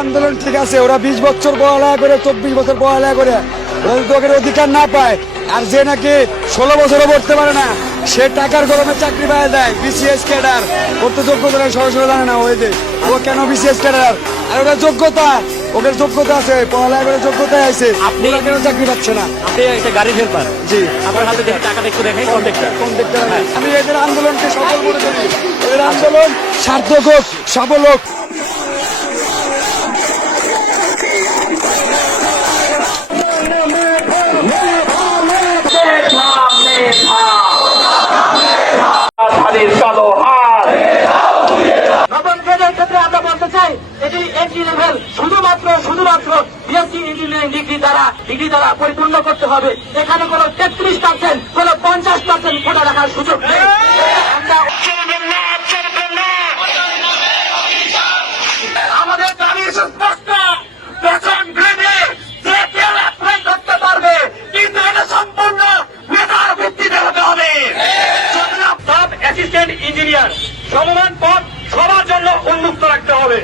আন্দোলন ঠিক আছে, ওরা 20 বছর পড়ালেখা করে 24 বছর পড়ালেখা করে ওদের অধিকার না পায়, আর যে নাকি 16 বছরও পড়তে পারে না সে টাকার গরমে চাকরি পায় দেয় বিসিএস ক্যাডার। ওর তো যোগ্যতা নেই, সরাসরি জানে না ওই যে ও কেন বিসিএস ক্যাডার। আর ওটা যোগ্যতা, ওদের যোগ্যতা আছে, পড়ালেখা করে যোগ্যতায় আছে, আপনি কেন চাকরি পাচ্ছে না? আপনি একটা গাড়ি হেল্পার, জি আপনার হাতে দেখি টাকাটা একটু দেখাই, কন্ট্যাক্টটা। আমি এদের আন্দোলনকে সফল করে দেবো, এদের আন্দোলন সার্থক হোক, সফল হোক। নতুন ট্রেডের ক্ষেত্রে আমরা বলতে চাই এটি এন্ট্রি লেভেল, শুধুমাত্র বিএসসি ইঞ্জিনিয়ারিং ডিগ্রি দ্বারা পরিপূর্ণ করতে হবে। এখানে কোনো 33%, কোনো 50% কোটা রাখার সুযোগ নেই। আমরা আমাদের দাবি সুস্পষ্ট, বেতন গ্রেডে যে কেউ অ্যাপ্লাই করতে পারবে, কিন্তু এটা সম্পূর্ণ মেধার ভিত্তিতে হতে হবে। সব অ্যাসিস্ট্যান্ট ইঞ্জিনিয়ার সমমান পদ সবার জন্য উন্মুক্ত রাখতে হবে।